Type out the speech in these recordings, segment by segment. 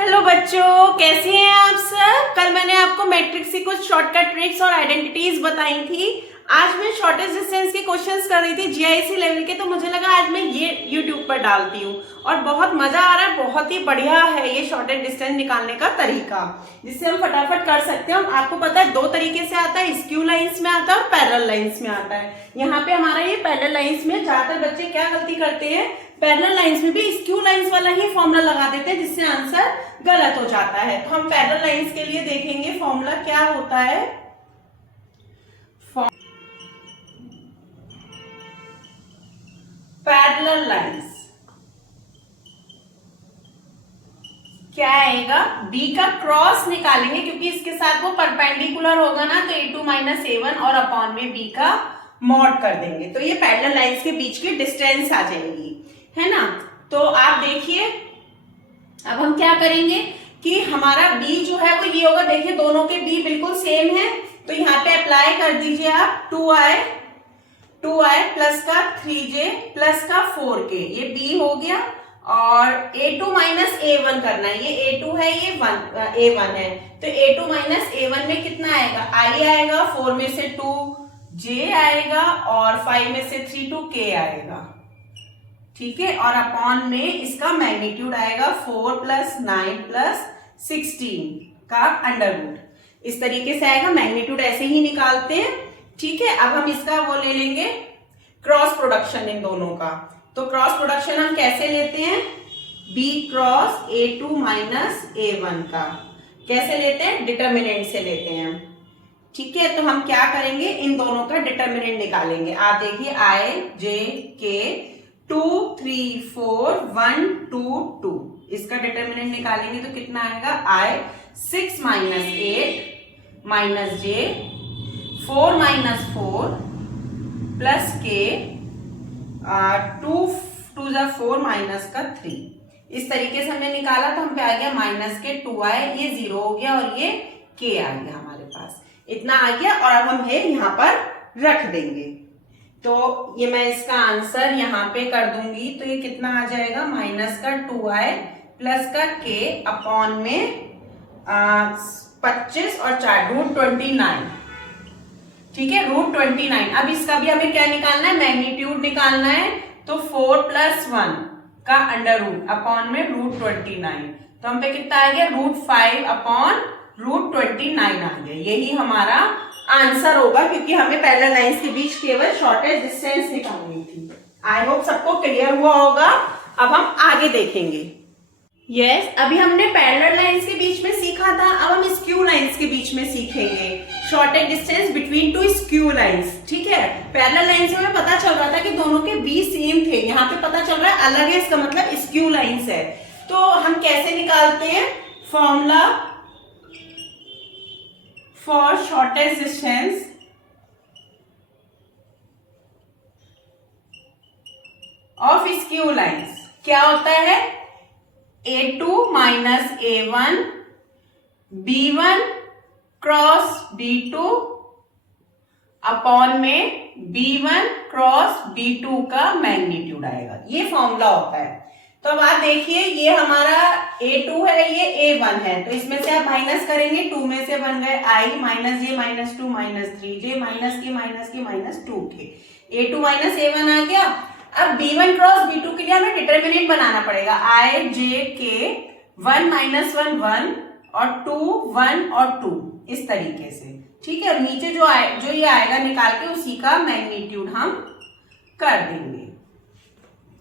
Hello बच्चों, कैसे हैं आप सब। कल मैंने आपको मैट्रिक्स की कुछ शॉर्टकट ट्रिक्स और आइडेंटिटीज बताई थी। आज मैं शॉर्टेस्ट डिस्टेंस के क्वेश्चंस कर रही थी जीआईएससी लेवल के, तो मुझे लगा आज मैं ये यूट्यूब पर डालती हूँ और बहुत मजा आ रहा है। बहुत ही बढ़िया है ये शॉर्टेस्ट डिस्टेंस निकालने का तरीका, जिससे हम फटाफट कर सकते हैं। आपको पता है दो तरीके से आता है, स्क्यू लाइंस में आता है और पैरेलल लाइंस में आता है। यहाँ पे हमारा ये पैरेलल लाइंस में ज्यादातर बच्चे क्या गलती करते हैं, पैरेलल लाइंस में भी स्क्यू लाइंस वाला ही फॉर्मूला लगा देते हैं, जिससे आंसर गलत हो जाता है। तो हम पैरेलल लाइंस के लिए देखेंगे फॉर्मूला क्या होता है। पैरेलल लाइंस क्या आएगा, बी का क्रॉस निकालेंगे क्योंकि इसके साथ वो परपेंडिकुलर होगा ना, तो a2 माइनस a1 और अपॉन में b का मॉड कर देंगे, तो ये पैरेलल लाइंस के बीच की डिस्टेंस आ जाएगी, है ना। तो आप देखिए अब हम क्या करेंगे कि हमारा b जो है वो ये होगा। देखिए दोनों के b बिल्कुल सेम है, तो यहाँ पे अप्लाई कर दीजिए आप 2i प्लस का 3j प्लस का 4k, ये b हो गया। और a2 माइनस a1 करना है, ये a2 है ये a1 है, तो a2 माइनस a1 में कितना आएगा, i आएगा, 4 में से 2j आएगा और 5 में से 3 2k आएगा, ठीक है। और अपॉन में इसका मैग्नीट्यूड आएगा 4 प्लस 9 प्लस 16 का अंडर रूट। इस तरीके से आएगा, मैग्नीट्यूड ऐसे ही निकालते हैं, ठीक है। अब हम इसका वो ले लेंगे क्रॉस प्रोडक्शन इन दोनों का। तो क्रॉस प्रोडक्शन हम कैसे लेते हैं, b cross a2 minus a1 का कैसे लेते हैं, डिटर्मिनेंट से लेते हैं, ठीक है। तो हम क्या करेंगे, इन दोनों का डिटर्मिनेंट निकालेंगे। आप देखिए i j k 2 3 4 1 2 2, इसका डिटर्मिनेंट निकालेंगे तो कितना आएगा, i 6 minus 8 minus j 4 minus 4 plus k 2 2 4 minus का 3। इस तरीके से हमने निकाला तो हम पे आ गया माइनस के 2i, ये 0 हो गया और ये k आ गया हमारे पास, इतना आ गया। और अब हम है यहाँ पर रख देंगे, तो ये मैं इसका आंसर यहाँ पे कर दूंगी, तो ये कितना आ जाएगा, माइनस का 2i प्लस का k अपॉन में 25 और 4 रूट 29, ठीक है, रूट 29। अब इसका भी हमें क्या निकालना है, मैग्नीट्यूड निकालना है, तो 4 प्लस 1 का अंडर रूट अपॉन में रूट 29, तो हम पे कितना आ गया, रूट 5 अपॉन रूट 29 आ गया। यही हमारा आंसर होगा, क्योंकि हमें पैरेलल लाइंस के बीच केवल शॉर्टेस्ट डिस्टेंस निकालनी थी। आई होप सबको क्लियर हुआ होगा। अब हम आगे देखेंगे। यस, अभी हमने पैरेलल लाइंस के बीच में सीखा था, अब हम स्क्यू लाइंस के बीच में सीखेंगे shortest distance between two skew lines, ठीक है। पैरेलल लाइंस में पता चल रहा था कि दोनों के बी सेम थे, यहाँ पे पता चल रहा है अलग है, इसका मतलब स्क्यू लाइंस है। तो हम कैसे निकालते हैं, formula for shortest distance of skew lines क्या होता है, a2 minus a1 b1 cross b2 upon में b1 क्रॉस b2 का मैग्नीट्यूड आएगा, ये फॉर्मूला होता है। तो अब आप देखिए ये हमारा a2 है, ये a1 है, तो इसमें से आप माइनस करेंगे, 2 में से बन गए i minus j minus 2 minus 3j minus k minus 2k, a2 minus a1 आ गया। अब b1 क्रॉस b2 के लिए हमें डिटर्मिनेंट बनाना पड़ेगा, i j k 1 माइनस 1 1 और 2 1 और 2, इस तरीके से, ठीक है। और नीचे जो ये आएगा निकाल के उसी का मैग्नीट्यूड हम कर देंगे।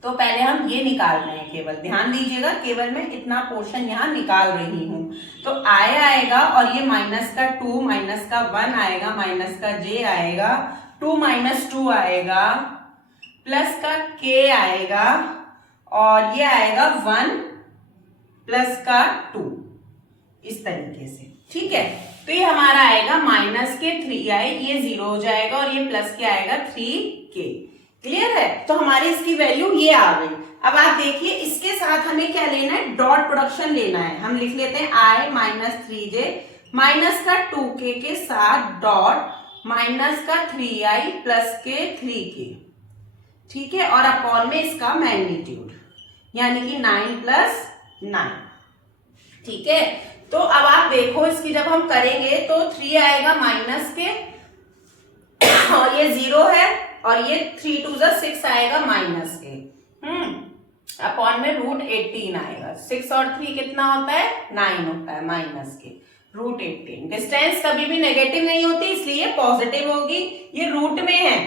तो पहले हम ये निकाल रहे हैं, केवल ध्यान दीजिएगा, केवल मैं इतना पोर्शन यहाँ निकाल रही हूं। तो i आएगा और ये माइनस का 2 माइनस का 1 आएगा, माइनस का j आएगा, 2 माइनस 2 आएगा, प्लस का k आएगा और ये आएगा 1 प्लस का 2, इस तरीके से, ठीक है। तो ये हमारा आएगा माइनस के 3i, ये 0 हो जाएगा और ये प्लस के आएगा 3k, क्लियर है। तो हमारी इसकी वैल्यू ये आ गई। अब आप देखिए इसके साथ हमें क्या लेना है, डॉट प्रोडक्शन लेना है। हम लिख लेते हैं i माइनस 3j माइनस का 2k के साथ डॉट माइनस का 3i प्लस के 3k, ठीक है, और अपॉन में इसका मैग्नीट्यूड, यानी कि 9 प्लस 9, ठीक है, तो अब आप देखो इसकी जब हम करेंगे तो 3 आएगा माइनस के और ये 0 है और ये 3 2 6 आएगा माइनस के, अपॉन में √18 आएगा। 6 और 3 कितना होता है 9 होता है माइनस के √18। डिस्टेंस कभी भी नेगेटिव नहीं होती इसलिए पॉजिटिव होगी, ये रूट में है।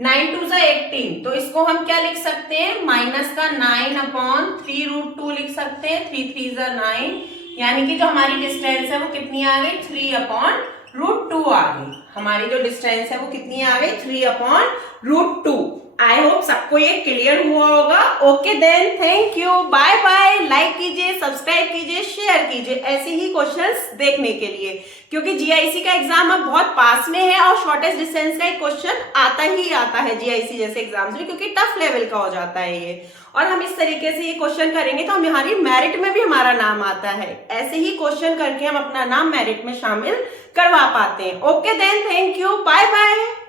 9 2 18, तो इसको हम क्या लिख सकते हैं माइनस का 9 अपॉन 3√2 लिख सकते हैं। 3 3 9, यानी कि जो हमारी डिस्टेंस है वो कितनी आ गई 3 अपॉन √2 आ गई। हमारी जो डिस्टेंस है वो कितनी आ गई 3 अपॉन √2। आई होप सबको ये क्लियर हुआ होगा। Okay then, thank you, bye bye. Like कीजिए, सब्सक्राइब कीजिए, शेयर कीजिए ऐसे ही क्वेश्चंस देखने के लिए, क्योंकि जीआईसी का एग्जाम अब बहुत पास में है और शॉर्टेस्ट डिस्टेंस का एक क्वेश्चन आता ही आता है जीआईसी जैसे एग्जाम्स में, क्योंकि टफ लेवल का हो जाता है ये। और हम इस तरीके से ये क्वेश्चन करेंगे तो हमारी मेरिट में भी हमारा नाम आता है। ऐसे ही क्वेश्चन करके हम अपना नाम मेरिट में शामिल करवा पाते हैं। Okay then, thank you, bye bye.